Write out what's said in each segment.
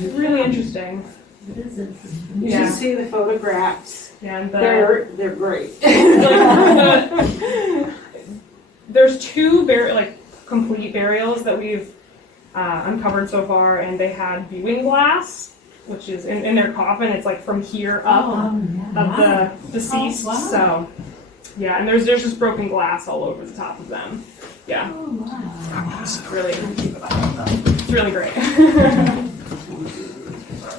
really interesting. It is interesting. You should see the photographs. Yeah, and They're great. There's two complete burials that we've uncovered so far, and they had viewing glass, which is in their coffin. It's like from here up of the deceased. Oh, wow. So yeah, and there's just broken glass all over the top of them. Yeah. Oh, wow. It's really great.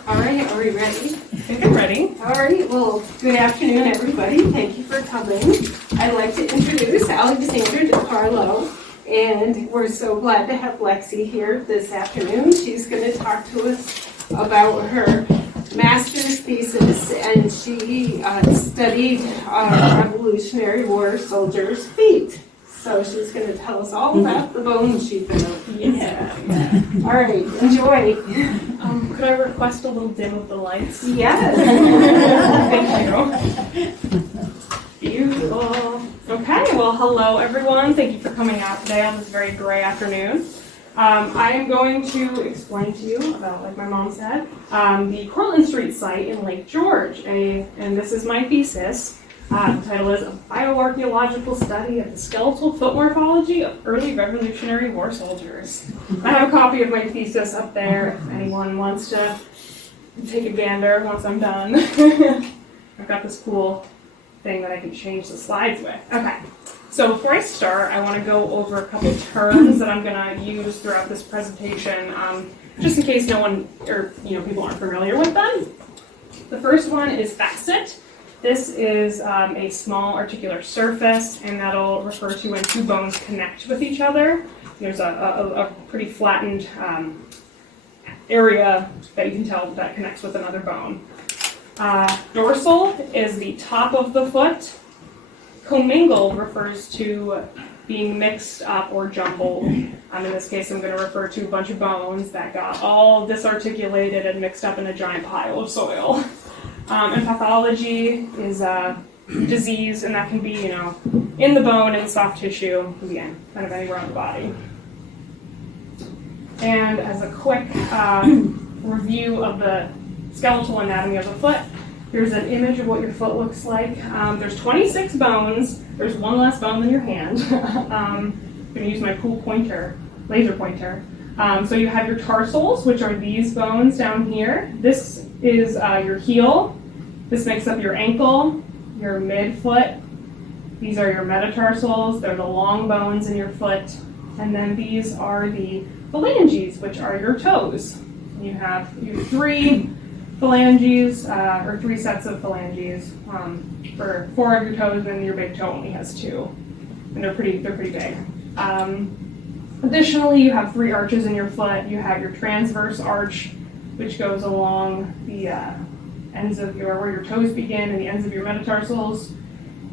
All right, are we ready? I think I'm ready. All right, well, good afternoon, everybody. Thank you for coming. I'd like to introduce Alexandra DeCarlo, and we're so glad to have Lexi here this afternoon. She's going to talk to us about her master's thesis, and she studied Revolutionary War soldiers' feet. So she's going to tell us all about the bones she found. Yeah. All right, enjoy. Could I request a little dim of the lights? Yes. Thank you. Beautiful. Okay, well, hello everyone. Thank you for coming out today on this very gray afternoon. I am going to explain to you about, like my mom said, the Cortland Street site in Lake George. And this is my thesis. The title is A Bioarchaeological Study of the Skeletal Foot Morphology of Early Revolutionary War Soldiers. I have a copy of my thesis up there if anyone wants to take a gander once I'm done. I've got this cool thing that I can change the slides with. Okay, so before I start, I want to go over a couple terms that I'm going to use throughout this presentation, just in case no one, or people aren't familiar with them. The first one is facet. This is a small articular surface, and that'll refer to when two bones connect with each other. There's a pretty flattened area that you can tell that connects with another bone. Dorsal is the top of the foot. Commingled refers to being mixed up or jumbled. In this case, I'm going to refer to a bunch of bones that got all disarticulated and mixed up in a giant pile of soil. And pathology is a disease, and that can be, in the bone and soft tissue, again, kind of anywhere on the body. And as a quick review of the skeletal anatomy of the foot, here's an image of what your foot looks like. There's 26 bones. There's one less bone than your hand. I'm going to use my cool laser pointer. So you have your tarsals, which are these bones down here. This is your heel. This makes up your ankle, your midfoot. These are your metatarsals. They're the long bones in your foot. And then these are the phalanges, which are your toes. You have three phalanges, or three sets of phalanges for 4 of your toes, and your big toe only has 2. And they're pretty big. Additionally, you have 3 arches in your foot. You have your transverse arch, which goes along the ends of where your toes begin and the ends of your metatarsals.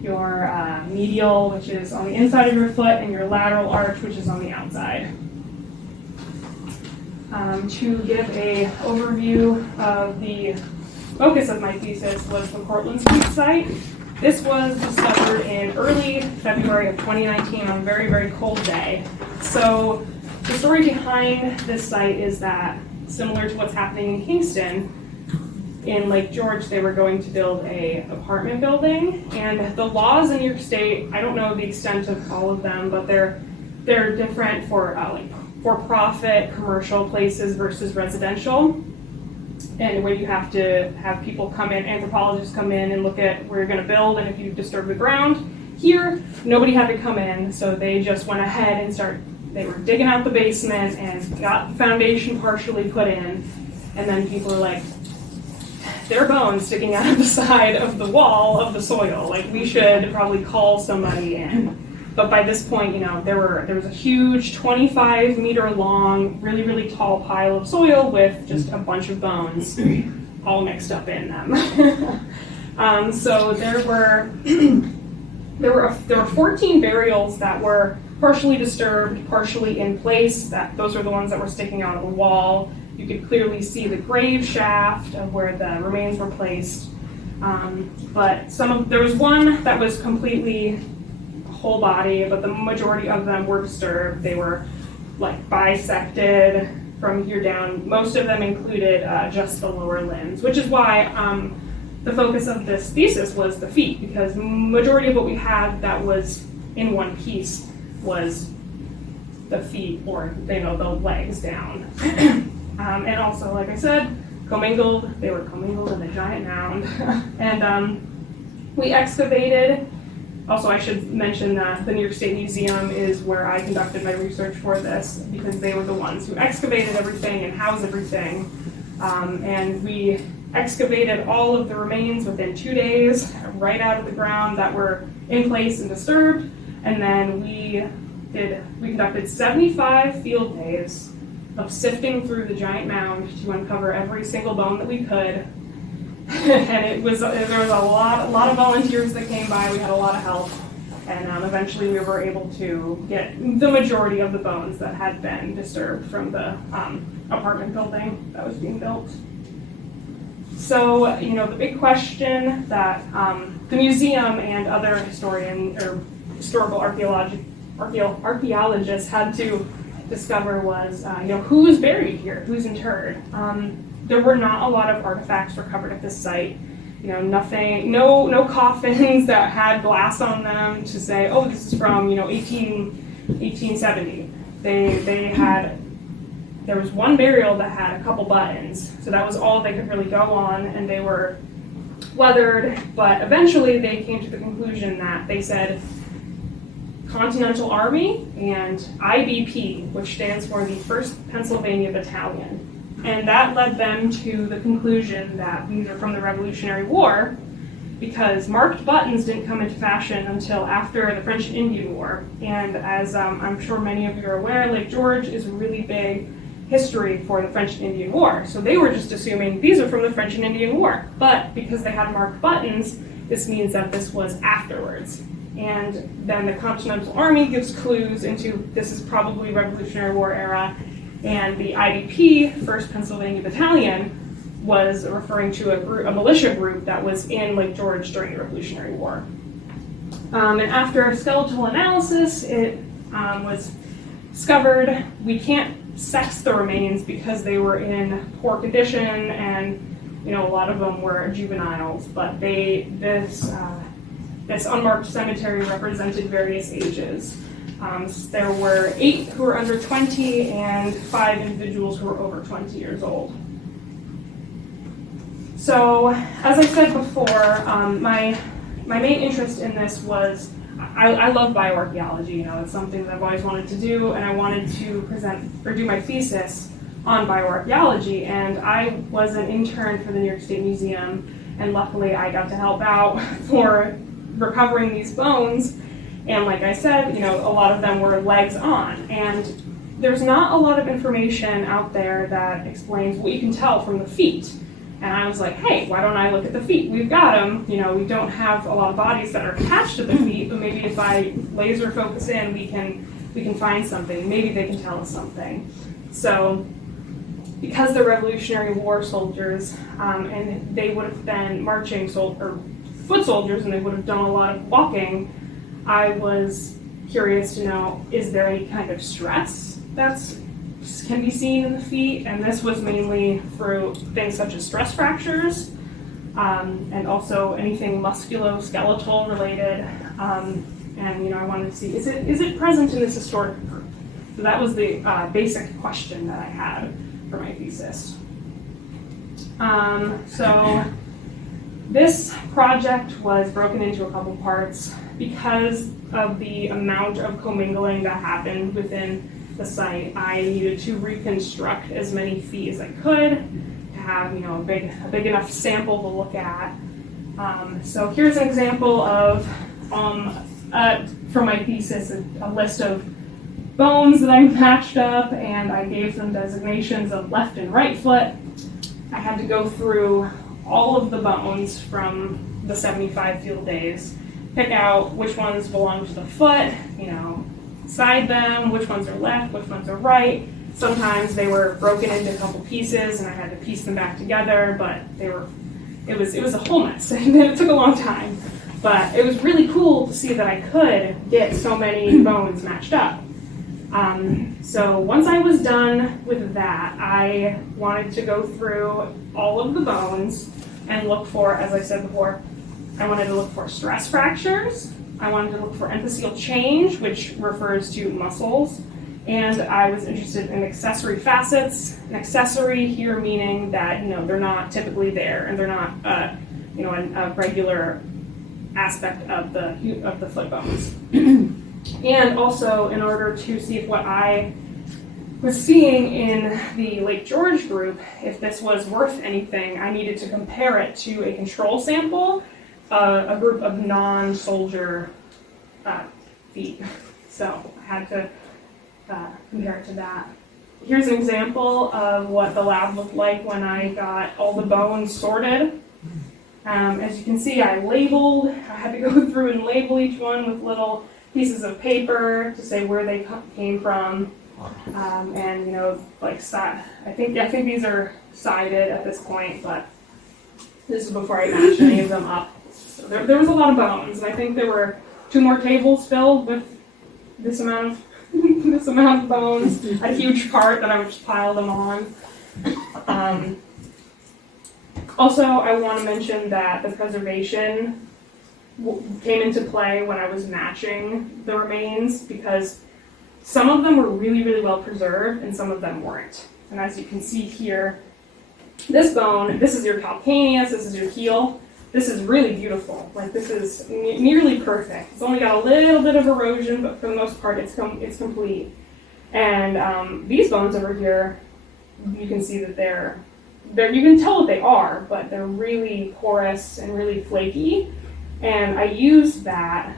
Your medial, which is on the inside of your foot, and your lateral arch, which is on the outside. To give an overview of the focus of my thesis was the Cortland Street site. This was discovered in early February of 2019 on a very, very cold day. So the story behind this site is that, similar to what's happening in Kingston, in Lake George, they were going to build an apartment building, and the laws in your state, I don't know the extent of all of them, but they're different for for-profit commercial places versus residential. And where you have to have people come in, anthropologists come in and look at where you're going to build, and if you disturb the ground. Here, nobody had to come in, so they just went ahead and they were digging out the basement and got the foundation partially put in, and then people were like, there are bones sticking out of the side of the wall of the soil. Like, we should probably call somebody in. But by this point, there was a huge 25-meter long, really, really tall pile of soil with just a bunch of bones all mixed up in them. So there were 14 burials that were partially disturbed, partially in place. Those are the ones that were sticking out of the wall. You could clearly see the grave shaft of where the remains were placed. But there was one that was completely whole body, but the majority of them were disturbed. They were bisected. from here down. Most of them included just the lower limbs, which is why the focus of this thesis was the feet, because majority of what we had that was in one piece was the feet, or the legs down. And also, like I said, commingled. They were commingled in a giant mound. And we excavated. Also, I should mention that the New York State Museum is where I conducted my research for this, because they were the ones who excavated everything and housed everything. And we excavated all of the remains within 2 days, right out of the ground, that were in place and disturbed. And then we conducted 75 field days of sifting through the giant mound to uncover every single bone that we could. And there was a lot of volunteers that came by. We had a lot of help, and eventually we were able to get the majority of the bones that had been disturbed from the apartment building that was being built. So, the big question that the museum and other historical archaeologists had to discover was, who's buried here, who's interred. There were not a lot of artifacts recovered at this site. Nothing, no coffins that had glass on them to say, oh, this is from 1870. There was one burial that had a couple buttons, so that was all they could really go on, and they were weathered. But eventually they came to the conclusion that they said Continental Army and IBP, which stands for the 1st Pennsylvania Battalion. And that led them to the conclusion that these are from the Revolutionary War, because marked buttons didn't come into fashion until after the French and Indian War. And as I'm sure many of you are aware, Lake George is a really big history for the French and Indian War. So they were just assuming these are from the French and Indian War. But because they had marked buttons, this means that this was afterwards. And then the Continental Army gives clues into this is probably Revolutionary War era, and the IDP, 1st Pennsylvania Battalion, was referring to a militia group that was in Lake George during the Revolutionary War. And after skeletal analysis, it was discovered we can't sex the remains because they were in poor condition, and a lot of them were juveniles, but this unmarked cemetery represented various ages. There were 8 who were under 20 and 5 individuals who were over 20 years old. So, as I said before, my main interest in this was, I love bioarchaeology. It's something that I've always wanted to do, and I wanted to do my thesis on bioarchaeology. And I was an intern for the New York State Museum, and luckily I got to help out for recovering these bones. And like I said, a lot of them were legs on. And there's not a lot of information out there that explains what you can tell from the feet. And I was like, hey, why don't I look at the feet? We've got them. We don't have a lot of bodies that are attached to the feet, but maybe if I laser focus in, we can find something. Maybe they can tell us something. So because they're Revolutionary War soldiers, and they would have been foot soldiers, and they would have done a lot of walking, I was curious to know, is there any kind of stress that can be seen in the feet? And this was mainly through things such as stress fractures, and also anything musculoskeletal related. And I wanted to see, is it present in this historic group? So that was the basic question that I had for my thesis. So this project was broken into a couple parts because of the amount of commingling that happened within the site. I needed to reconstruct as many feet as I could to have a big enough sample to look at. So here's an example of from my thesis, a list of bones that I matched up, and I gave them designations of left and right foot. I had to go through all of the bones from the 75 field days, pick out which ones belong to the foot, side them, which ones are left, which ones are right. Sometimes they were broken into a couple pieces and I had to piece them back together, but it was a whole mess, and it took a long time. But it was really cool to see that I could get so many bones matched up. So once I was done with that, I wanted to go through all of the bones and look for, as I said before, I wanted to look for stress fractures. I wanted to look for enthesial change, which refers to muscles. And I was interested in accessory facets. An accessory here meaning that, they're not typically there and they're not, a regular aspect of the foot bones. And also, in order to see if what I was seeing in the Lake George group, if this was worth anything, I needed to compare it to a control sample, a group of non-soldier feet. So I had to compare it to that. Here's an example of what the lab looked like when I got all the bones sorted. As you can see, I had to go through and label each one with little pieces of paper to say where they came from. And I think these are sided at this point, but this is before I matched any of them up. So there was a lot of bones, and I think there were 2 more tables filled with this amount of bones, a huge cart that I would just pile them on. Also, I want to mention that the preservation came into play when I was matching the remains, because some of them were really, really well preserved and some of them weren't. And as you can see here, this bone, this is your calcaneus, this is your heel. This is really beautiful. This is nearly perfect. It's only got a little bit of erosion, but for the most part, it's complete. And these bones over here, you can see that they're you can tell what they are, but they're really porous and really flaky. And I used that,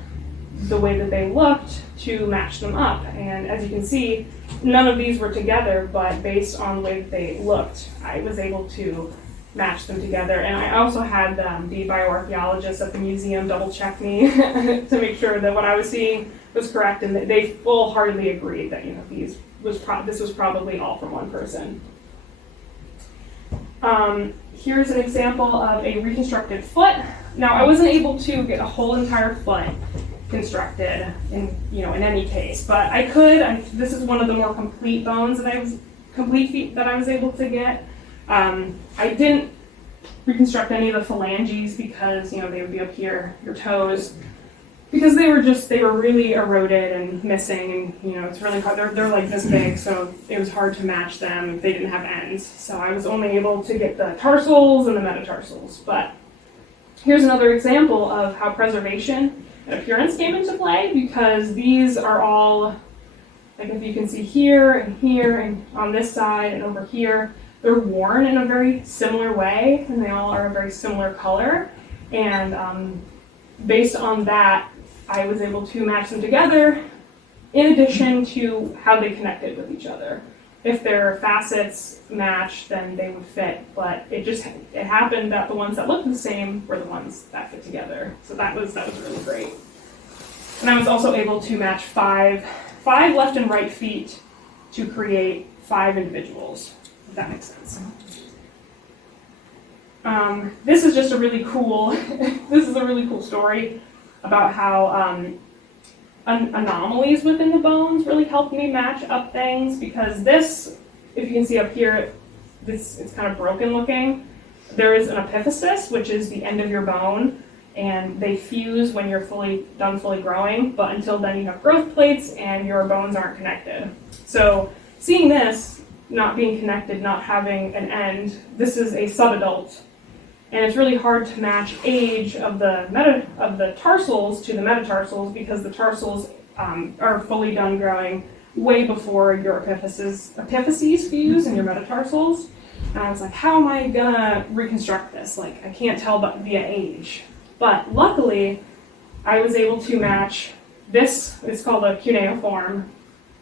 the way that they looked, to match them up. And as you can see, none of these were together, but based on the way that they looked, I was able to match them together. And I also had the bioarchaeologists at the museum double check me to make sure that what I was seeing was correct, and they full-heartedly agreed that this was probably all from one person. Here's an example of a reconstructed foot. Now, I wasn't able to get a whole entire foot constructed in any case, but I could. This is one of the more complete bones complete feet that I was able to get. I didn't reconstruct any of the phalanges because they would be up here, your toes, because they were really eroded and missing, and it's really hard. They're like this big, so it was hard to match them if they didn't have ends. So I was only able to get the tarsals and the metatarsals. But here's another example of how preservation and appearance came into play, because these are all, if you can see here and on this side and over here, they're worn in a very similar way, and they all are a very similar color. And based on that, I was able to match them together, in addition to how they connected with each other. If their facets matched, then they would fit, but it happened that the ones that looked the same were the ones that fit together. So that was really great. And I was also able to match five left and right feet to create 5 individuals, if that makes sense. This is just a really cool story about how anomalies within the bones really helped me match up things, because this, if you can see up here, it's kind of broken looking. There is an epiphysis, which is the end of your bone, and they fuse when you're fully growing, but until then you have growth plates and your bones aren't connected. So seeing this not being connected, not having an end, this is a subadult. And it's really hard to match age of the tarsals to the metatarsals, because the tarsals are fully done growing way before your epiphyses fuse and your metatarsals. And I was like, how am I gonna reconstruct this? I can't tell but via age. But luckily, I was able to match this. It's called a cuneiform,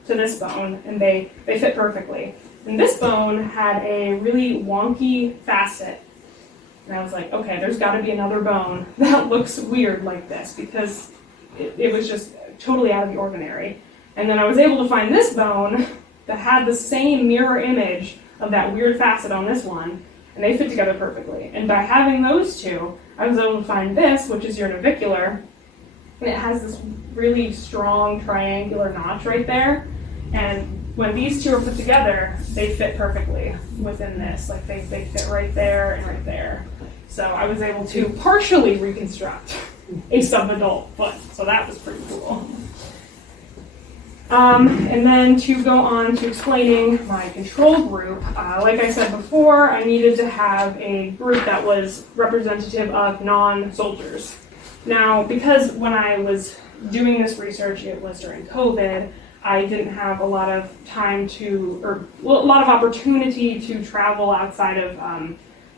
to this bone, and they fit perfectly. And this bone had a really wonky facet. And I was like, okay, there's got to be another bone that looks weird like this, because it was just totally out of the ordinary. And then I was able to find this bone that had the same mirror image of that weird facet on this one, and they fit together perfectly. And by having those two, I was able to find this, which is your navicular, and it has this really strong triangular notch right there. And when these two are put together, they fit perfectly within this. Like they fit right there and right there. So I was able to partially reconstruct a sub-adult foot. So that was pretty cool. And then to go on to explaining my control group, like I said before, I needed to have a group that was representative of non-soldiers. Now, because when I was doing this research, it was during COVID, I didn't have a lot of time a lot of opportunity to travel outside of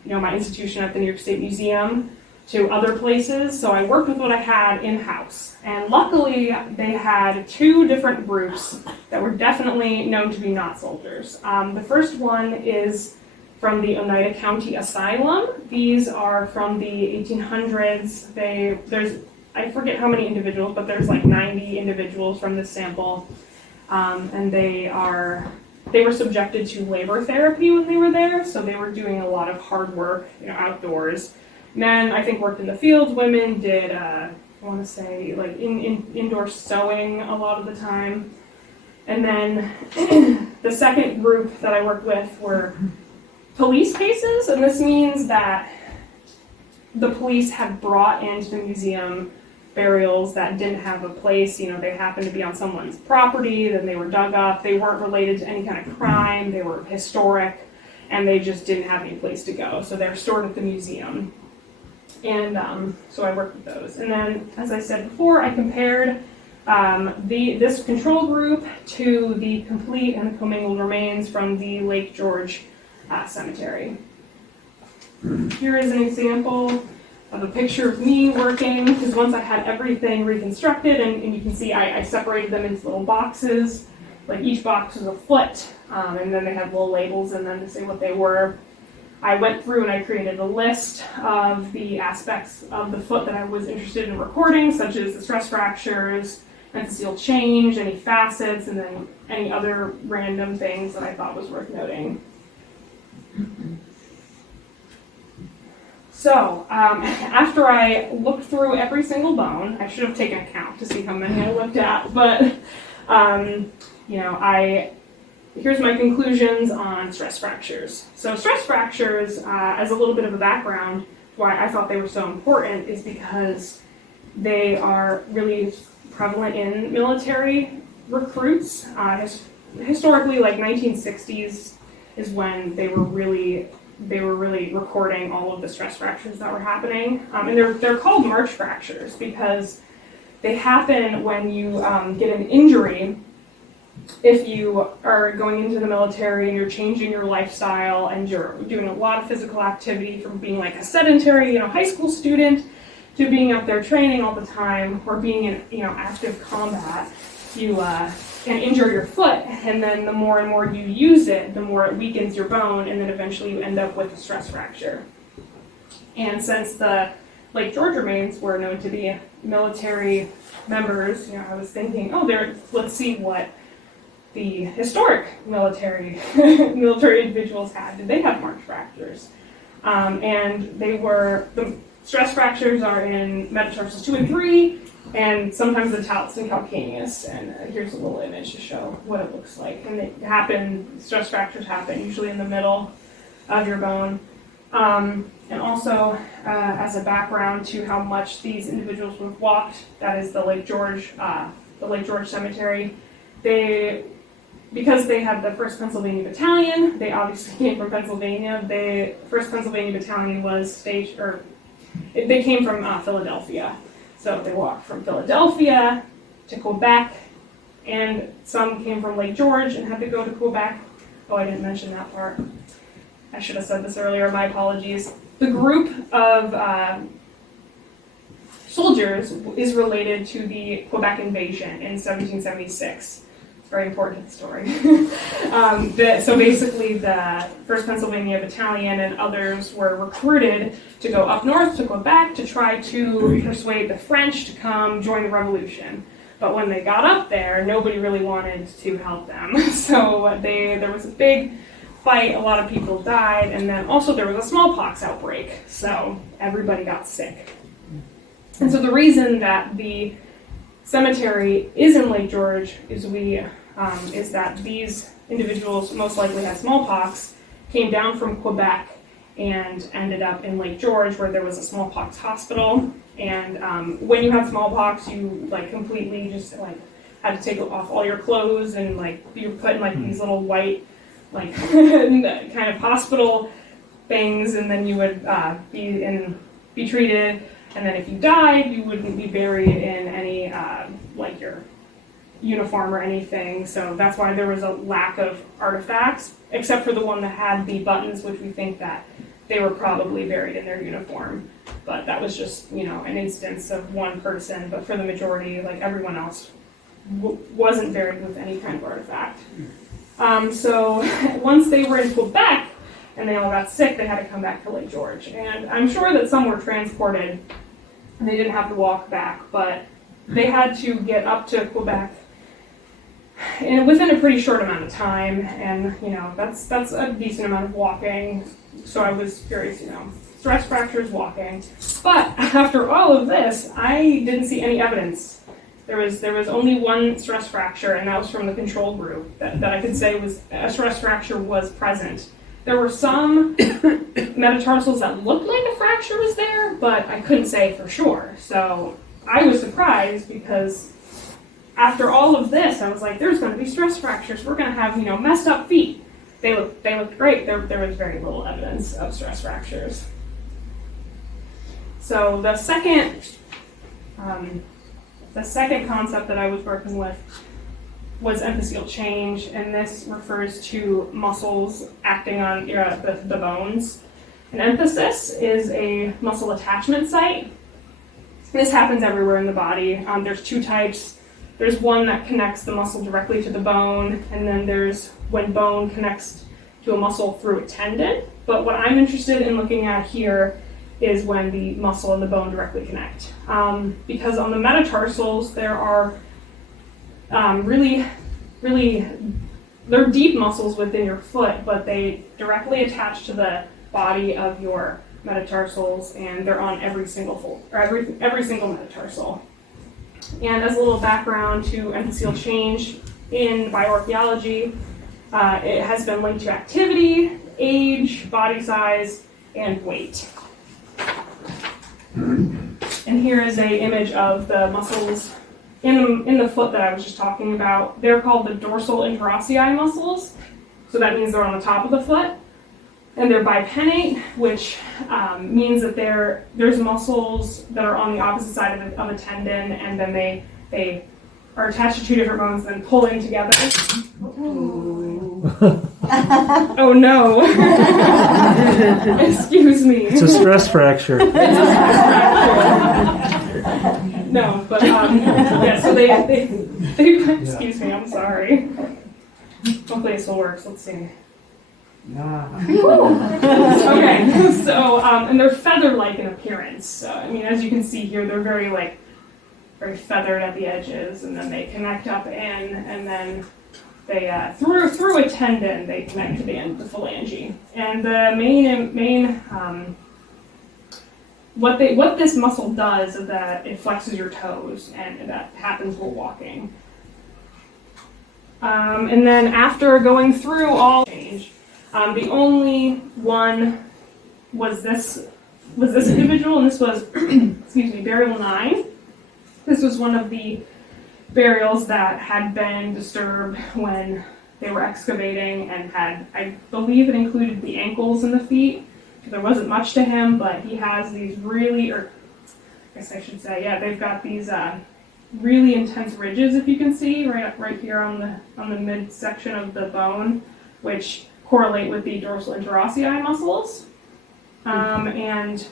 my institution at the New York State Museum to other places, so I worked with what I had in-house. And luckily, they had two different groups that were definitely known to be not soldiers. The first one is from the Oneida County Asylum. These are from the 1800s. I forget how many individuals, but there's like 90 individuals from this sample. And they were subjected to labor therapy when they were there, so they were doing a lot of hard work, outdoors. Men, I think, worked in the fields. Women did, I want to say, like indoor sewing a lot of the time. And then the second group that I worked with were police cases, and this means that the police had brought into the museum burials that didn't have a place. They happened to be on someone's property, then they were dug up. They weren't related to any kind of crime. They were historic, and they just didn't have any place to go. So they're stored at the museum. And so I worked with those. And then, as I said before, I compared this control group to the complete and the commingled remains from the Lake George Cemetery. Here is an example of a picture of me working, because once I had everything reconstructed, and you can see I separated them into little boxes. Like each box was a foot, and then they had little labels in them to say what they were. I went through and I created a list of the aspects of the foot that I was interested in recording, such as the stress fractures, metaphyseal change, any facets, and then any other random things that I thought was worth noting. So, after I looked through every single bone, I should have taken a count to see how many I looked at, but, here's my conclusions on stress fractures. So stress fractures, as a little bit of a background, why I thought they were so important is because they are really prevalent in military recruits. Historically, like 1960s is when they were really recording all of the stress fractures that were happening. And they're called March fractures because they happen when you get an injury. If you are going into the military and you're changing your lifestyle and you're doing a lot of physical activity, from being like a sedentary, high school student, to being out there training all the time, or being in, active combat, you can injure your foot, and then the more and more you use it, the more it weakens your bone, and then eventually you end up with a stress fracture. And since the Lake George remains were known to be military members, I was thinking, let's see what the historic military individuals had. Did they have March fractures? And the stress fractures are in metatarsus 2 and 3, and sometimes the talus and calcaneus. And here's a little image to show what it looks like. And stress fractures happen usually in the middle of your bone. And also, as a background to how much these individuals would have walked, that is the Lake George Cemetery. Because they have the 1st Pennsylvania Battalion, they obviously came from Pennsylvania. The 1st Pennsylvania Battalion they came from Philadelphia. So they walked from Philadelphia to Quebec, and some came from Lake George and had to go to Quebec. Oh, I didn't mention that part. I should have said this earlier, my apologies. The group of soldiers is related to the Quebec invasion in 1776. Very important story. So basically the 1st Pennsylvania Battalion and others were recruited to go up north to Quebec to try to persuade the French to come join the revolution. But when they got up there, nobody really wanted to help them. So there was a big fight, a lot of people died, and then also there was a smallpox outbreak. So everybody got sick. And so the reason that the cemetery is in Lake George is we is that these individuals most likely had smallpox, came down from Quebec, and ended up in Lake George, where there was a smallpox hospital. And when you have smallpox, you like completely just like had to take off all your clothes, and like you're put in like these little white like kind of hospital things, and then you would be treated. And then if you died, you wouldn't be buried in any like your uniform or anything. So that's why there was a lack of artifacts, except for the one that had the buttons, which we think that they were probably buried in their uniform. But that was just, you know, an instance of one person. But for the majority, like everyone else, wasn't buried with any kind of artifact. So once they were in Quebec and they all got sick, they had to come back to Lake George. And I'm sure that some were transported and they didn't have to walk back, but they had to get up to Quebec and within a pretty short amount of time. And, you know, that's a decent amount of walking. So I was curious, you know, stress fractures, walking. But after all of this, I didn't see any evidence. There was only one stress fracture, and that was from the control group that I could say was a stress fracture was present. There were some metatarsals that looked like a fracture was there, but I couldn't say for sure. So I was surprised because after all of this, I was like, there's going to be stress fractures. We're going to have, you know, messed up feet. They looked great. There was very little evidence of stress fractures. So the second concept that I was working with was emphyseal change, and this refers to muscles acting on the bones. An emphysis is a muscle attachment site. This happens everywhere in the body. There's two types. There's one that connects the muscle directly to the bone, and then there's when bone connects to a muscle through a tendon. But what I'm interested in looking at here is when the muscle and the bone directly connect. Because on the metatarsals, there are they're deep muscles within your foot, but they directly attach to the body of your metatarsals, and they're on every single metatarsal. And as a little background to emphyseal change in bioarchaeology, it has been linked to activity, age, body size, and weight. And here is an image of the muscles in the foot that I was just talking about. They're called the dorsal interossei muscles, so that means they're on the top of the foot. And they're bipennate, which means that there's muscles that are on the opposite side of a tendon, and then they are attached to two different bones, then pull in together. Oh no. Excuse me. It's a stress fracture. It's a stress fracture. No, but yeah, so they excuse me, I'm sorry. Hopefully this will work, so let's see. Okay, so and they're feather-like in appearance. So, I mean, as you can see here, they're very feathered at the edges, and then they connect up in, and then they through a tendon they connect to the end of the phalange. And the main what this muscle does is that it flexes your toes, and that happens while walking. And then after going through all change. The only one was this individual, and this was, excuse me, burial 9. This was one of the burials that had been disturbed when they were excavating, and I believe it included the ankles and the feet. There wasn't much to him, but he has these they've got these really intense ridges, if you can see, right here on the midsection of the bone, which correlate with the dorsal interossei muscles. And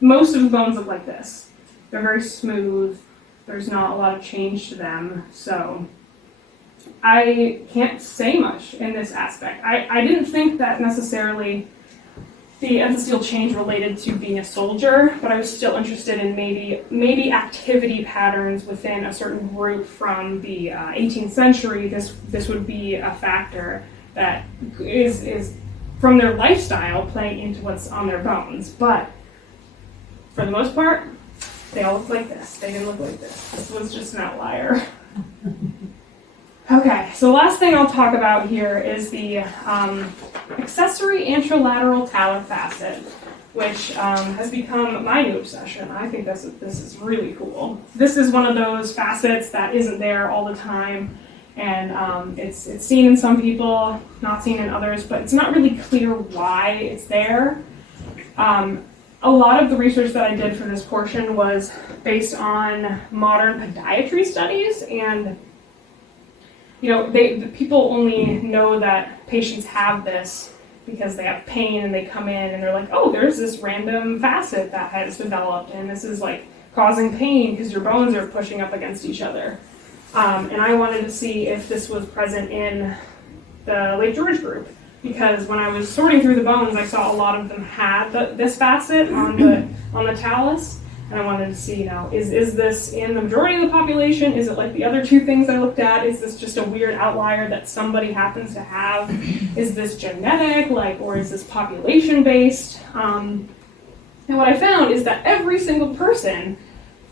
most of the bones look like this. They're very smooth. There's not a lot of change to them. So I can't say much in this aspect. I didn't think that necessarily the emphyseal change related to being a soldier, but I was still interested in maybe activity patterns within a certain group from the 18th century. This would be a factor that is from their lifestyle playing into what's on their bones. But for the most part, they all look like this. They didn't look like this. This was just an outlier. Okay, so the last thing I'll talk about here is the accessory anterolateral talar facet, which has become my new obsession. I think this is really cool. This is one of those facets that isn't there all the time, and it's seen in some people, not seen in others, but it's not really clear why it's there. A lot of the research that I did for this portion was based on modern podiatry studies, and the people only know that patients have this because they have pain and they come in and they're like, oh, there's this random facet that has developed, and this is like causing pain because your bones are pushing up against each other. And I wanted to see if this was present in the Lake George group, because when I was sorting through the bones, I saw a lot of them had this facet on the talus, and I wanted to see, is this in the majority of the population? Is it like the other two things I looked at? Is this just a weird outlier that somebody happens to have? Is this genetic, or is this population-based? And what I found is that every single person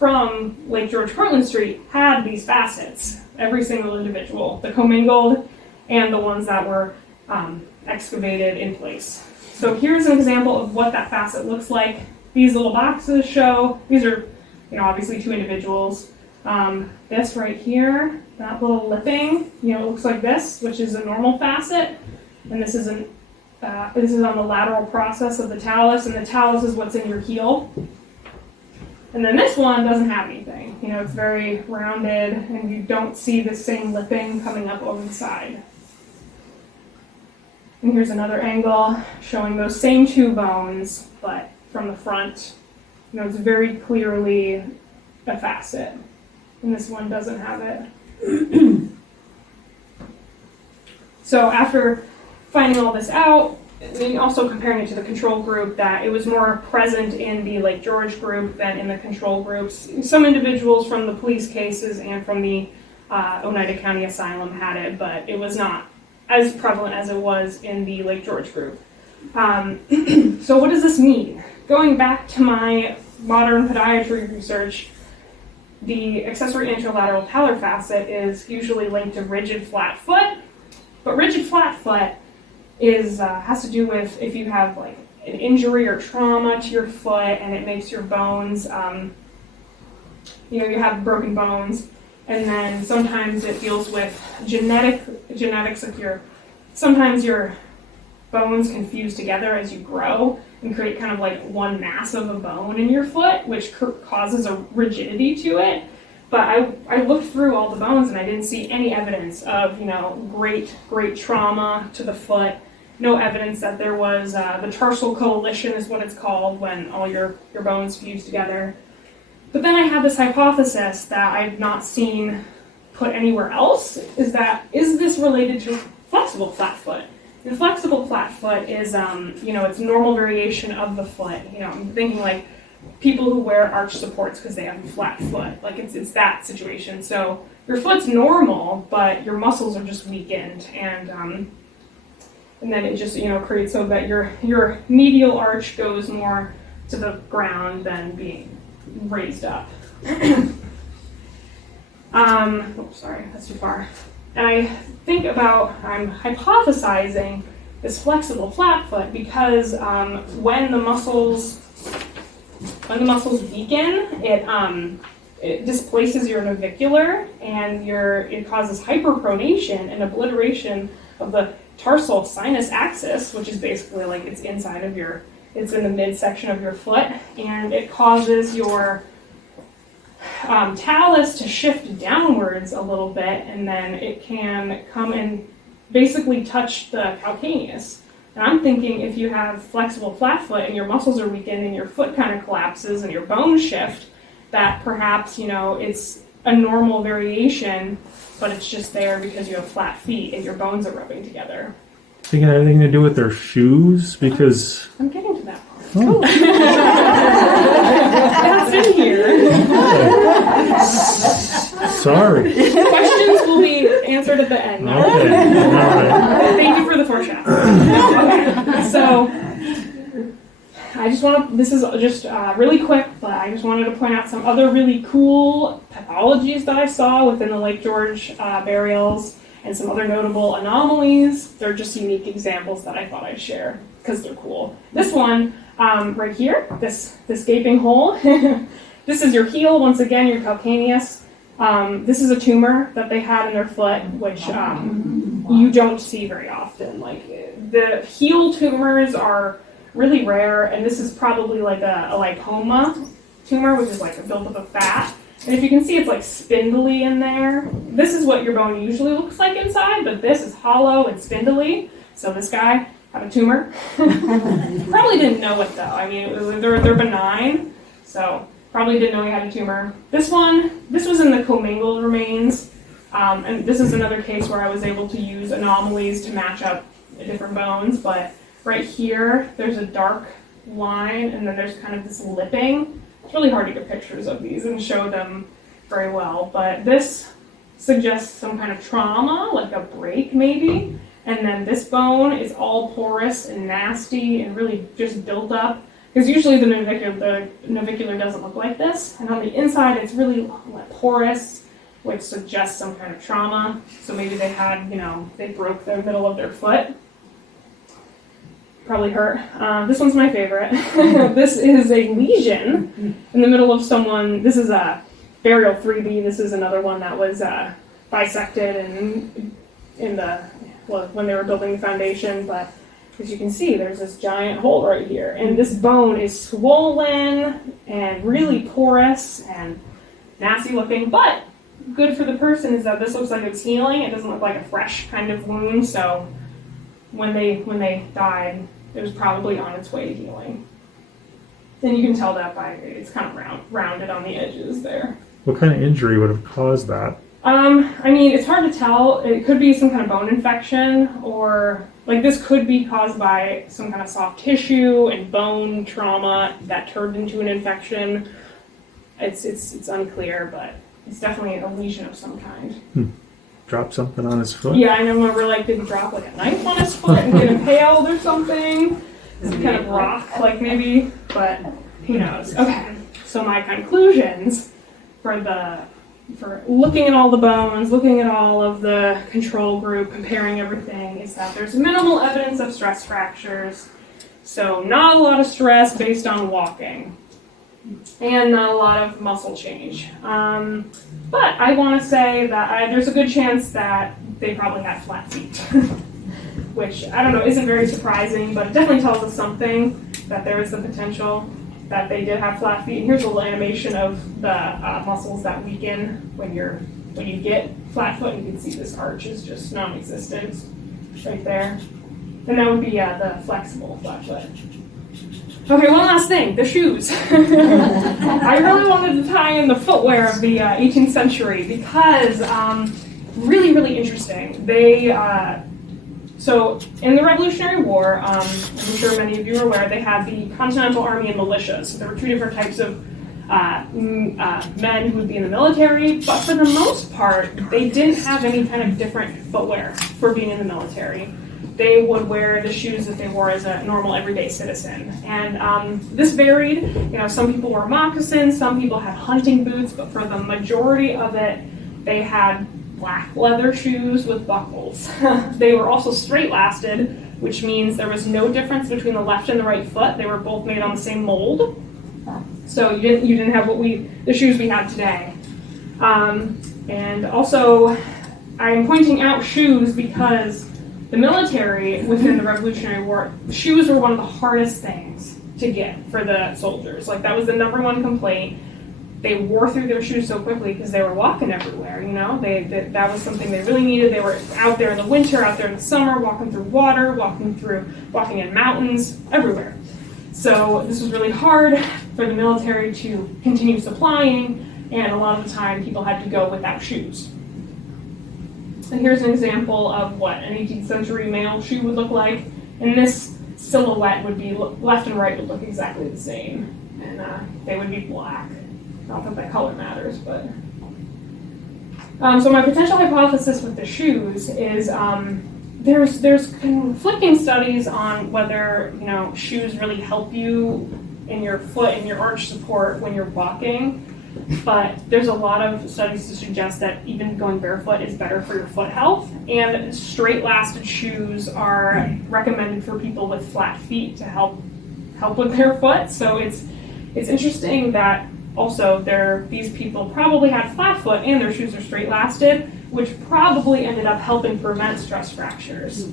from Lake George, Cortland Street had these facets. Every single individual, the commingled and the ones that were excavated in place. So here's an example of what that facet looks like. These little boxes show, these are, obviously two individuals. This right here, that little lipping, looks like this, which is a normal facet. And this is on the lateral process of the talus, and the talus is what's in your heel. And then this one doesn't have anything. It's very rounded, and you don't see the same lipping coming up over the side. And here's another angle showing those same two bones, but from the front. It's very clearly a facet. And this one doesn't have it. So after finding all this out, and also comparing it to the control group, that it was more present in the Lake George group than in the control groups. Some individuals from the police cases and from the Oneida County Asylum had it, but it was not as prevalent as it was in the Lake George group. So what does this mean? Going back to my modern podiatry research, the accessory anterolateral talar facet is usually linked to rigid flat foot, but rigid flat foot has to do with if you have an injury or trauma to your foot and it makes your bones, you have broken bones, and then sometimes it deals with genetics of sometimes your bones can fuse together as you grow and create kind of one mass of a bone in your foot, which causes a rigidity to it. But I looked through all the bones and I didn't see any evidence of, great trauma to the foot. No evidence that there was the tarsal coalition is what it's called when all your bones fuse together. But then I had this hypothesis that I've not seen put anywhere else, is this related to flexible flat foot? And flexible flat foot is, it's normal variation of the foot. I'm thinking people who wear arch supports because they have a flat foot. It's that situation. So your foot's normal, but your muscles are just weakened, and then it just creates so that your medial arch goes more to the ground than being raised up. Sorry, that's too far. And I think I'm hypothesizing this flexible flat foot because when the muscles weaken, it displaces your navicular, and it causes hyperpronation and obliteration of the tarsal sinus axis, which is basically it's it's in the midsection of your foot, and it causes your talus to shift downwards a little bit, and then it can come and basically touch the calcaneus. And I'm thinking if you have flexible flat foot and your muscles are weakened and your foot kind of collapses and your bones shift, that perhaps, it's a normal variation, but it's just there because you have flat feet and your bones are rubbing together. Think it had anything to do with their shoes? Because I'm getting to that part. Oh. That's in here. Sorry. Questions will be answered at the end. Okay. All right. Thank you for the foreshadow. Okay. So I just this is just really quick, but I just wanted to point out some other really cool pathologies that I saw within the Lake George burials. and some other notable anomalies. They're just unique examples that I thought I'd share because they're cool. This one right here, this gaping hole, this is your heel, once again, your calcaneus. This is a tumor that they had in their foot, which you don't see very often. Like, the heel tumors are really rare, and this is probably like a lipoma tumor, which is like a buildup of fat. And if you can see, it's like spindly in there. This is what your bone usually looks like inside, but this is hollow and spindly. So this guy had a tumor. Probably didn't know it though. I mean, they're benign, so probably didn't know he had a tumor. This was in the comingled remains, and this is another case where I was able to use anomalies to match up different bones. But right here, there's a dark line, and then there's kind of this lipping. It's really hard to get pictures of these and show them very well, but this suggests some kind of trauma, like a break maybe. And then this bone is all porous and nasty and really just built up. Because usually the navicular doesn't look like this. And on the inside, it's really porous, which suggests some kind of trauma. So maybe they had, they broke the middle of their foot. Probably hurt. This one's my favorite. This is a lesion in the middle of someone. This is a burial 3B. This is another one that was bisected and when they were building the foundation. But as you can see, there's this giant hole right here. And this bone is swollen and really porous and nasty looking. But good for the person is that this looks like it's healing. It doesn't look like a fresh kind of wound. So when they died, it was probably on its way to healing. And you can tell that by it's kind of rounded on the edges there. What kind of injury would have caused that? I mean, it's hard to tell. It could be some kind of bone infection, or like this could be caused by some kind of soft tissue and bone trauma that turned into an infection. It's unclear, but it's definitely a lesion of some kind. Drop something on his foot? Yeah, I remember, did he drop like a knife on his foot and get impaled or something? Some kind of rock, maybe, but who knows. Okay, so my conclusions for looking at all the bones, looking at all of the control group, comparing everything, is that there's minimal evidence of stress fractures, so not a lot of stress based on walking, and not a lot of muscle change. But I want to say that there's a good chance that they probably had flat feet, which, I don't know, isn't very surprising, but it definitely tells us something, that there is the potential that they did have flat feet. And here's a little animation of the muscles that weaken when you get flat foot, and you can see this arch is just non-existent right there. And that would be the flexible flat foot. Okay, one last thing, the shoes. I really wanted to tie in the footwear of the 18th century because really, really interesting. So in the Revolutionary War, I'm sure many of you are aware, they had the Continental Army and militias. So there were two different types of men who would be in the military, but for the most part, they didn't have any kind of different footwear for being in the military. They would wear the shoes that they wore as a normal everyday citizen. And this varied. Some people wore moccasins, some people had hunting boots, but for the majority of it, they had black leather shoes with buckles. They were also straight-lasted, which means there was no difference between the left and the right foot. They were both made on the same mold. So you didn't have the shoes we have today. And also, I'm pointing out shoes because the military, within the Revolutionary War, shoes were one of the hardest things to get for the soldiers. That was the number one complaint. They wore through their shoes so quickly because they were walking everywhere, that was something they really needed. They were out there in the winter, out there in the summer, walking through water, walking in mountains, everywhere. So this was really hard for the military to continue supplying, and a lot of the time people had to go without shoes. And here's an example of what an 18th century male shoe would look like. And this silhouette would be, left and right would look exactly the same. And they would be black. Not that color matters, but. So my potential hypothesis with the shoes is there's conflicting studies on whether, shoes really help you in your foot and your arch support when you're walking. but there's a lot of studies to suggest that even going barefoot is better for your foot health, and straight-lasted shoes are recommended for people with flat feet to help with their foot. So it's interesting that also these people probably had flat foot and their shoes are straight-lasted, which probably ended up helping prevent stress fractures.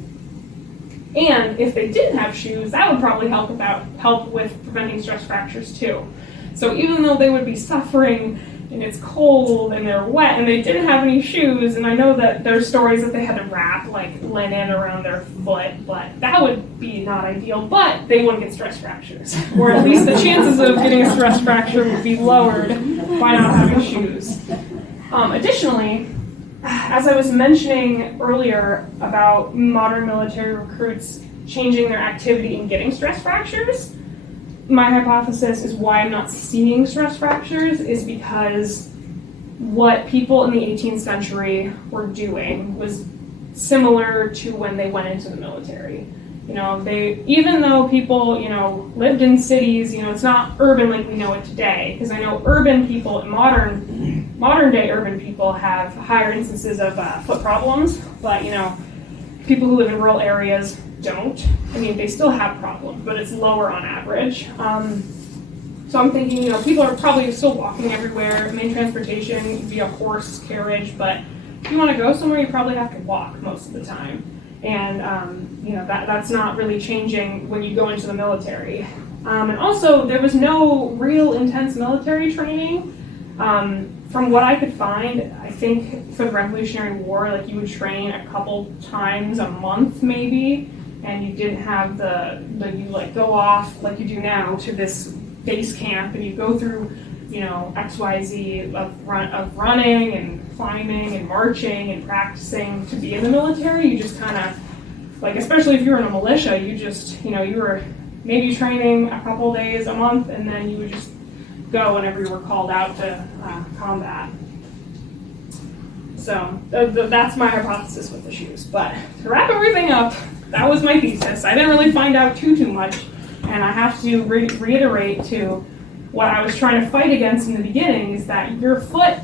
And if they didn't have shoes, that would probably help with preventing stress fractures too. So even though they would be suffering and it's cold and they're wet and they didn't have any shoes, and I know that there's stories that they had to wrap like linen around their foot, but that would be not ideal, but they wouldn't get stress fractures. Or at least the chances of getting a stress fracture would be lowered by not having shoes. Additionally, as I was mentioning earlier about modern military recruits changing their activity and getting stress fractures, my hypothesis is why I'm not seeing stress fractures is because what people in the 18th century were doing was similar to when they went into the military. Even though people, lived in cities, it's not urban like we know it today, because I know urban people, modern day urban people have higher instances of foot problems, but, people who live in rural areas don't. I mean, they still have problems, but it's lower on average. So I'm thinking, people are probably still walking everywhere, main transportation via horse carriage, but if you want to go somewhere, you probably have to walk most of the time. And, that's not really changing when you go into the military. And also, there was no real intense military training. From what I could find, I think for the Revolutionary War, like you would train a couple times a month maybe, and you didn't have you like go off like you do now to this base camp and you go through, XYZ of running and climbing and marching and practicing to be in the military. You just kind of, like, especially if you were in a militia, you just, you were maybe training a couple days a month and then you would just go whenever you were called out to combat. So that's my hypothesis with the shoes. But to wrap everything up, that was my thesis. I didn't really find out too much, and I have to reiterate to what I was trying to fight against in the beginning is that your foot,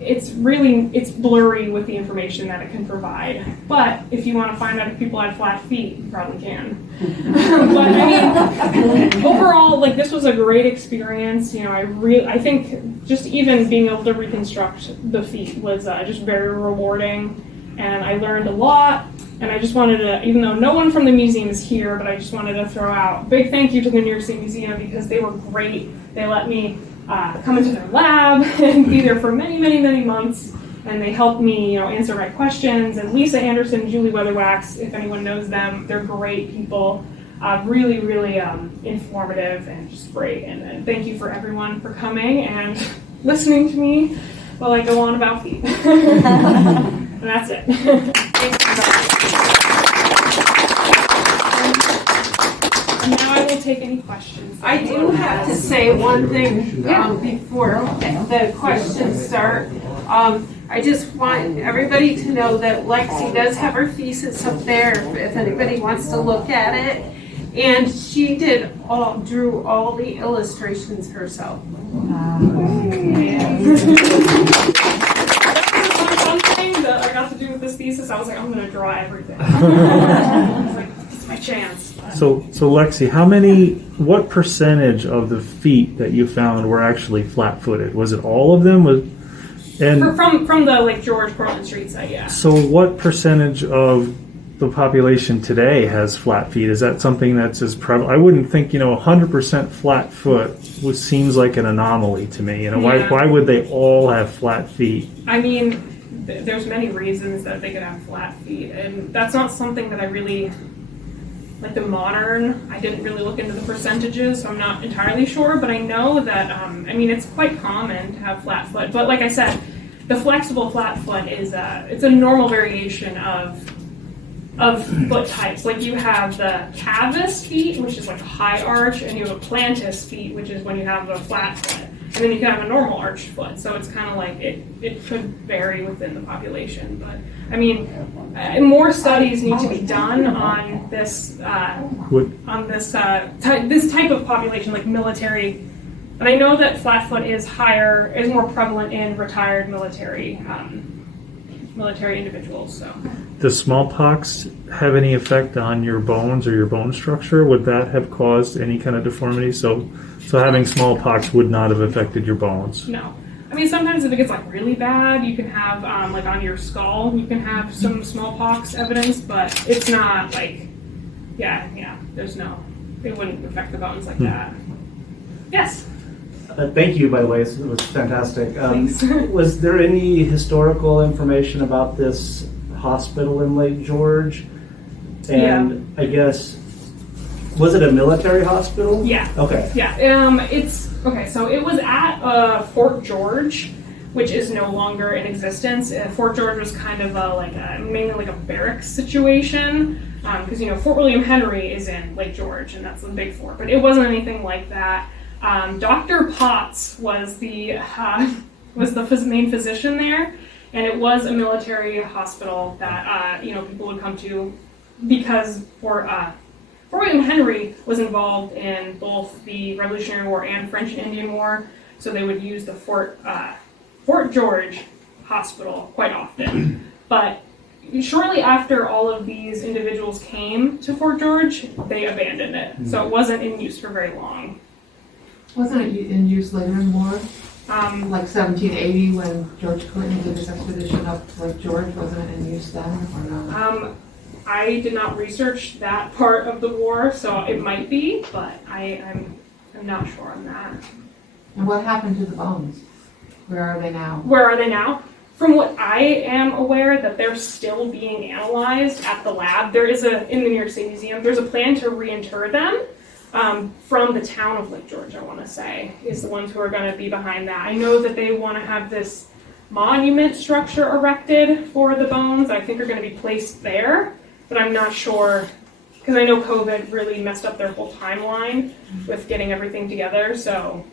it's blurry with the information that it can provide. But if you want to find out if people had flat feet, you probably can. But I mean, overall, like, this was a great experience. I think just even being able to reconstruct the feet was just very rewarding, and I learned a lot. And I just wanted to, even though no one from the museum is here, but I just wanted to throw out a big thank you to the New York State Museum because they were great. They let me come into their lab and be there for many, many, many months. And they helped me, answer my questions. And Lisa Anderson and Julie Weatherwax, if anyone knows them, they're great people. Really, really informative and just great. And thank you for everyone for coming and listening to me while I go on about feet. And that's it. Thanks everybody. And now I will take any questions. I do have to say one thing before the questions start. I just want everybody to know that Lexi does have her thesis up there if anybody wants to look at it. And she drew all the illustrations herself. That I got to do with this thesis, I was like, I'm going to draw everything. I was like, it's my chance. So Lexi, what percentage of the feet that you found were actually flat-footed? Was it all of them? From the Lake George, Cortland Street site, yeah. So what percentage of the population today has flat feet? Is that something that's as prevalent? I wouldn't think, 100% flat foot seems like an anomaly to me. Why would they all have flat feet? I mean, there's many reasons that they could have flat feet, and that's not something that I really, like I didn't really look into the percentages, so I'm not entirely sure, but I know that, it's quite common to have flat foot, but like I said, the flexible flat foot is it's a normal variation of foot types. Like you have the cavus feet, which is like a high arch, and you have a plantis feet, which is when you have a flat foot. And then you can have a normal arched foot. So it's kind of like it could vary within the population. But I mean, more studies need to be done on this this type of population, like military And I know that flat foot is more prevalent in retired military individuals, so. Does smallpox have any effect on your bones or your bone structure? Would that have caused any kind of deformity? So having smallpox would not have affected your bones? No. I mean, sometimes if it gets like really bad, you can have like on your skull, you can have some smallpox evidence, but it's not like, there's no, it wouldn't affect the bones like that. Yes? Thank you, by the way. It was fantastic. Thanks. Was there any historical information about this hospital in Lake George? And I guess, was it a military hospital? Yeah. Okay. Yeah. So it was at Fort George, which is no longer in existence. Fort George was kind of mainly like a barracks situation, because Fort William Henry is in Lake George, and that's the big fort. But it wasn't anything like that. Dr. Potts was the main physician there, and it was a military hospital that people would come to because Fort William Henry was involved in both the Revolutionary War and French and Indian War, so they would use the Fort George Hospital quite often. But shortly after all of these individuals came to Fort George, they abandoned it, so it wasn't in use for very long. Wasn't it in use later in the war? Like 1780 when George Clinton did his expedition up to Lake George, wasn't it in use then or no? I did not research that part of the war, so it might be, but I'm not sure on that. And what happened to the bones? Where are they now? Where are they now? From what I am aware, that they're still being analyzed at the lab. There is in the New York State Museum, there's a plan to reinter them. From the town of Lake George, I want to say, is the ones who are going to be behind that. I know that they want to have this monument structure erected for the bones. I think are going to be placed there, but I'm not sure, because I know COVID really messed up their whole timeline with getting everything together. So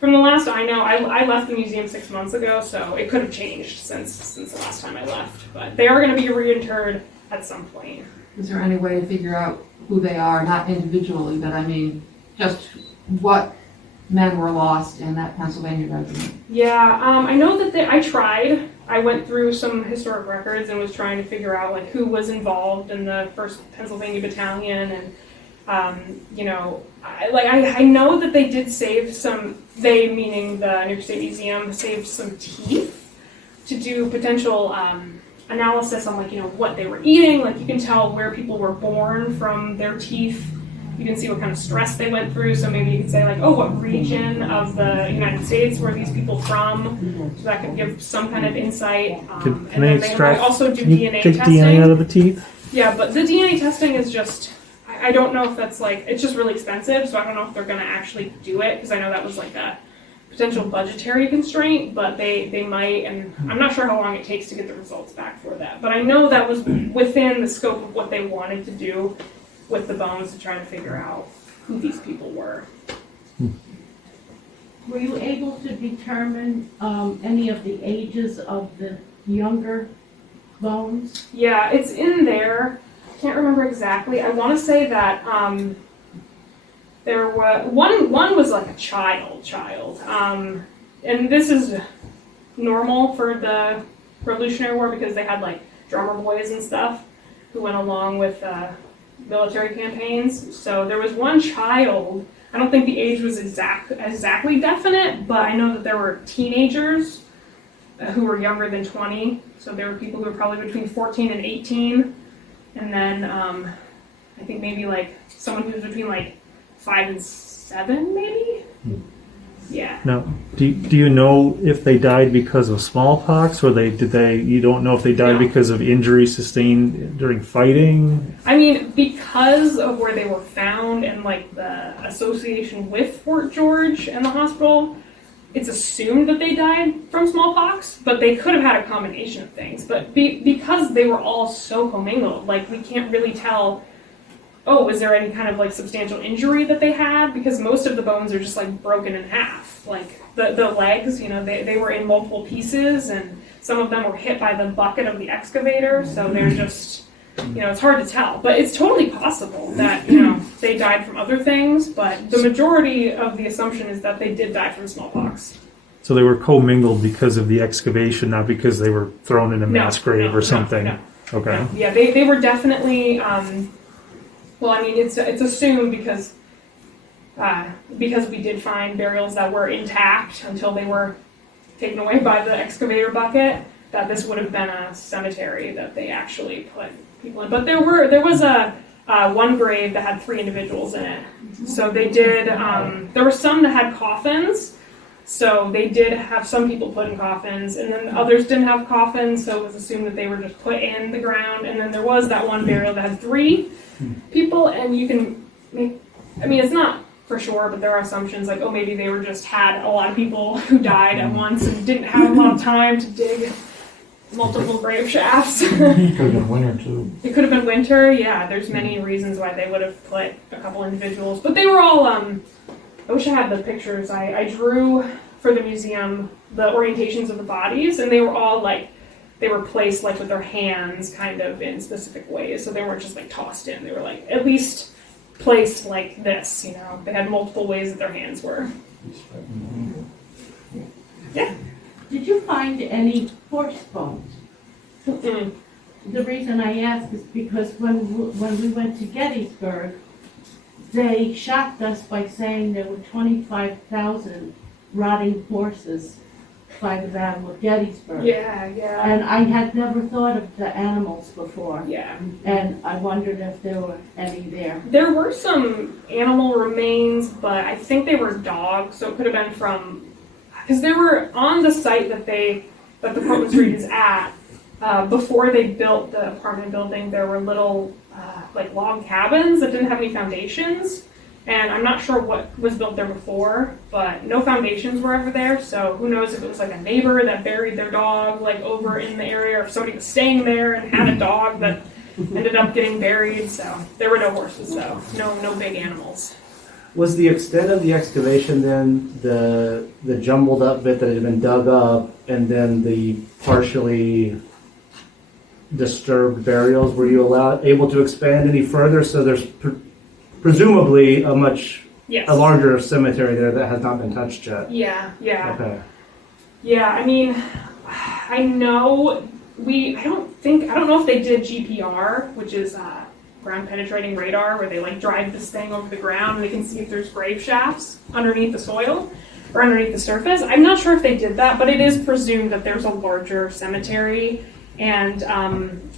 from the last I know, I left the museum 6 months ago, so it could have changed since the last time I left. But they are going to be reinterred at some point. Is there any way to figure out who they are, not individually, but I mean, just what men were lost in that Pennsylvania regiment? Yeah, I know that I tried. I went through some historic records and was trying to figure out like who was involved in the 1st Pennsylvania Battalion, and I know that they did save some. They, meaning the New York State Museum, saved some teeth to do potential analysis on what they were eating. Like you can tell where people were born from their teeth. You can see what kind of stress they went through. So maybe you could say what region of the United States were these people from? So that could give some kind of insight. Can and they then they might also do DNA take testing. DNA out of the teeth? Yeah, but the DNA testing is just, I don't know if that's it's just really expensive. So I don't know if they're going to actually do it, because I know that was a potential budgetary constraint, but they might, and I'm not sure how long it takes to get the results back for that. But I know that was within the scope of what they wanted to do with the bones, to try to figure out who these people were. Were you able to determine any of the ages of the younger bones? Yeah, it's in there. I can't remember exactly. I want to say that there was one was like a child, and this is normal for the Revolutionary War because they had drummer boys and stuff who went along with military campaigns. So there was one child. I don't think the age was exactly definite, but I know that there were teenagers who were younger than 20. So there were people who were probably between 14 and 18, and then I think maybe someone who was between 5 and 7, maybe. Yeah. Now, do you know if they died because of smallpox, or you don't know if they died because of injuries sustained during fighting? I mean, because of where they were found and the association with Fort George and the hospital, it's assumed that they died from smallpox, but they could have had a combination of things. But because they were all so commingled, we can't really tell, was there any kind of substantial injury that they had? Because most of the bones are just broken in half. The legs, they were in multiple pieces, and some of them were hit by the bucket of the excavator, so they're just, it's hard to tell. But it's totally possible that, they died from other things, but the majority of the assumption is that they did die from smallpox. So they were commingled because of the excavation, not because they were thrown in a mass grave or something. No. Okay. Yeah, they were definitely, well, I mean, it's assumed because we did find burials that were intact until they were taken away by the excavator bucket, that this would have been a cemetery that they actually put people in. But there was a one grave that had 3 individuals in it. So they did, there were some that had coffins. So they did have some people put in coffins, and then others didn't have coffins, so it was assumed that they were just put in the ground. And then there was that one burial that had 3 people, and you can make, I mean, it's not for sure, but there are assumptions like, oh, maybe they were just had a lot of people who died at once and didn't have a lot of time to dig multiple grave shafts. Could have been winter too. It could have been winter, yeah. There's many reasons why they would have put a couple individuals, but they were all, I wish I had the pictures. I drew for the museum the orientations of the bodies, and they were all like, they were placed like with their hands kind of in specific ways, so they weren't just like tossed in. They were like at least placed like this, you know. They had multiple ways that their hands were. Yeah. Did you find any horse bones? Mm-mm. The reason I ask is because when we went to Gettysburg, they shocked us by saying there were 25,000 rotting horses by the Battle of Gettysburg. Yeah. And I had never thought of the animals before. Yeah. And I wondered if there were any there. There were some animal remains, but I think they were dogs, so it could have been from, because they were on the site that the Cortland Street is at. Before they built the apartment building, there were little like log cabins that didn't have any foundations, and I'm not sure what was built there before, but no foundations were ever there, so who knows if it was like a neighbor that buried their dog like over in the area, or if somebody was staying there and had a dog that ended up getting buried. So there were no horses though, no big animals. Was the extent of the excavation then the jumbled up bit that had been dug up, and then the partially disturbed burials? Were you able to expand any further? So there's presumably a Yes. larger cemetery there that has not been touched yet. Yeah. Okay. Yeah, I mean, I know I don't know if they did GPR, which is ground penetrating radar, where they like drive this thing over the ground and they can see if there's grave shafts underneath the soil or underneath the surface. I'm not sure if they did that, but it is presumed that there's a larger cemetery. And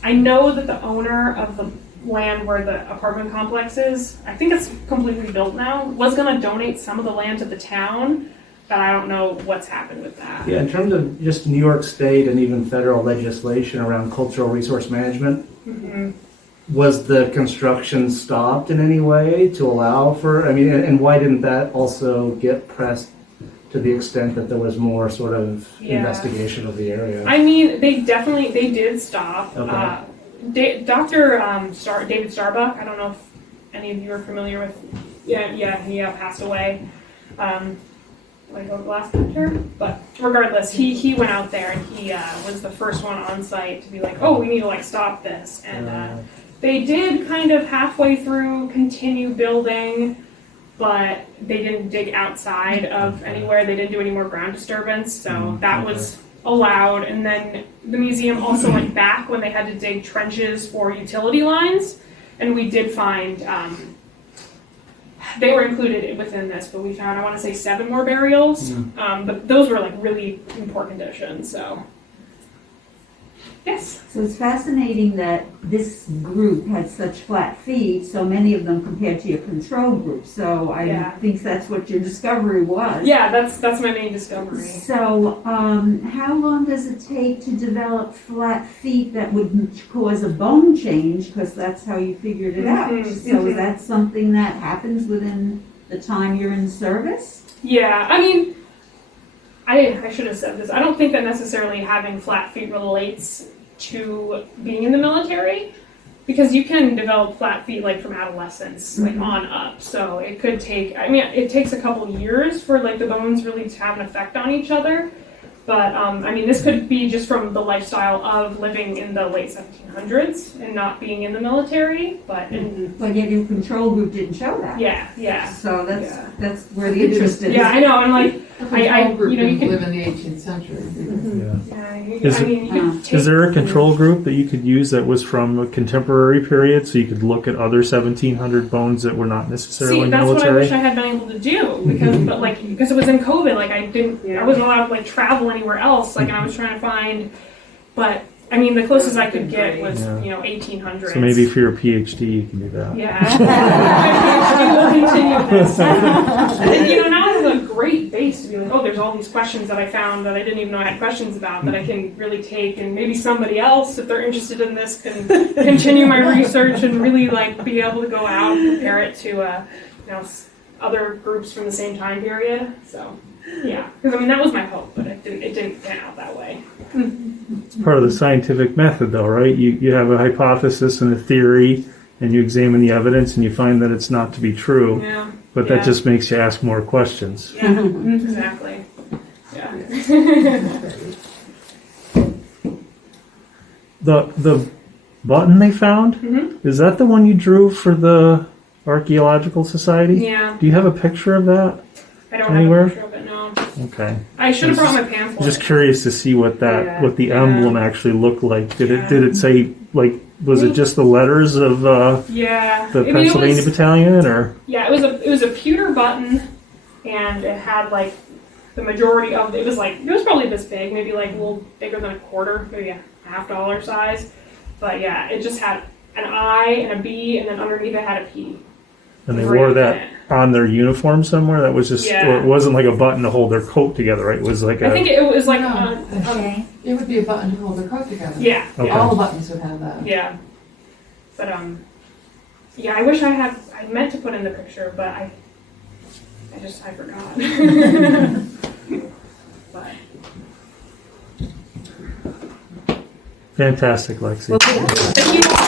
I know that the owner of the land where the apartment complex is, I think it's completely built now, was going to donate some of the land to the town, but I don't know what's happened with that. Yeah, in terms of just New York State and even federal legislation around cultural resource management, was the construction stopped in any way to allow for, I mean, and why didn't that also get pressed to the extent that there was more sort of investigation of the area? I mean, they did stop. Okay. Dr. David Starbuck, I don't know if any of you are familiar with, he passed away like last winter, but regardless, he went out there and he was the first one on site to be like, oh, we need to like stop this. And they did kind of halfway through continue building, but they didn't dig outside of anywhere. They didn't do any more ground disturbance, so that was allowed. And then the museum also went back when they had to dig trenches for utility lines, and we did find, they were included within this, but we found, I want to say 7 more burials, but those were like really in poor condition, so. Yes. So it's fascinating that this group had such flat feet, so many of them compared to your control group. So I think that's what your discovery was. Yeah, that's my main discovery. So how long does it take to develop flat feet that would cause a bone change? Because that's how you figured it out. So is that something that happens within the time you're in service? Yeah, I mean, I should have said this. I don't think that necessarily having flat feet relates to being in the military, because you can develop flat feet like from adolescence, like on up. So it could take, I mean, it takes a couple years for like the bones really to have an effect on each other. But, I mean, this could be just from the lifestyle of living in the late 1700s and not being in the military, but But yet your control group didn't show that. yeah. So Yeah. that's where the interest is. Yeah, I know, and like, The control group you know, you didn't could- live in the 18th century. Is I mean, you could take. Is there a control group that you could use that was from a contemporary period, so you could look at other 1700 bones that were not necessarily See, that's what I military? wish I had been able to do because, but like, because it was in COVID, like I wasn't allowed to like travel anywhere else. Like, and I was trying to find, but I mean, the closest I could get was Yeah. 1800s. So maybe for your PhD, you can do that. Yeah. My PhD will continue this. And now I have a great base to be like, oh, there's all these questions that I found that I didn't even know I had questions about that I can really take, and maybe somebody else, if they're interested in this, can continue my research and really like be able to go out and compare it to other groups from the same time period. So yeah, because I mean that was my hope, but it didn't pan out that way. It's part of the scientific method, though, right? You have a hypothesis and a theory, and you examine the evidence, and you find that it's not to be true. Yeah. But that just makes you ask more questions. Yeah, exactly. Yeah. The button they found, is that the one you drew for the Archaeological Society? Yeah. Do you have a picture of that? I don't Anywhere? have a picture of it, no. Okay. I should have brought my pamphlet. Just curious to see what what the Yeah. emblem actually looked like. Did Yeah. it say, like, was it just the letters of Yeah. the I mean, Pennsylvania Battalion, or? Yeah, it was a pewter button, and it had like the majority of it was probably this big, maybe like a little bigger than a quarter, maybe a $50 size. But yeah, it just had an I and a B, and then underneath it had a P. And they Right wore in that it. on their uniform somewhere? That was just, Yeah. or it wasn't like a button to hold their coat together, right? It was like I think it was like No. Okay. It would be a button to hold the coat together. yeah, Okay. All the buttons would have that. yeah. But yeah, I wish I meant to put in the picture, but I forgot. But fantastic, Lexi. thank you.